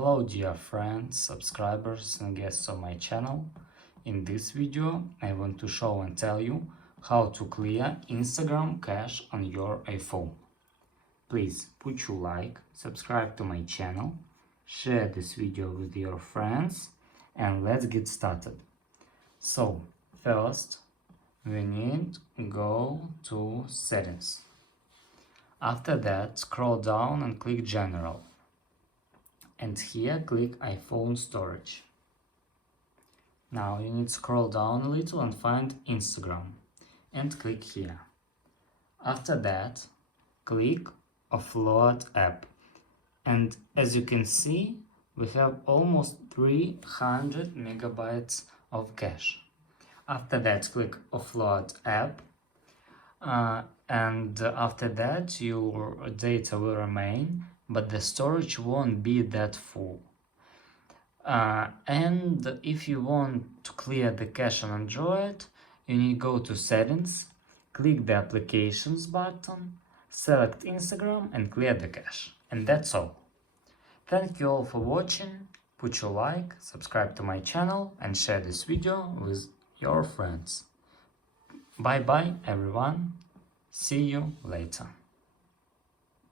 Hello dear friends, subscribers and guests on my channel. In this video I want to show and tell you how to clear Instagram cache on your iPhone. Please put your like, subscribe to my channel, share this video with your friends and let's get started. So first we need to go to settings. After that scroll down and click general. And here click iPhone storage. Now you need to scroll down a little and find Instagram and click here. After that click offload app, and as you can see we have almost 300 megabytes of cache. After that click offload app, and after that your data will remain, but the storage won't be that full. And if you want to clear the cache on Android, you need to go to settings, click the applications button, select Instagram and clear the cache. And that's all. Thank you all for watching, put your like, subscribe to my channel and share this video with your friends. Bye bye everyone, see you later.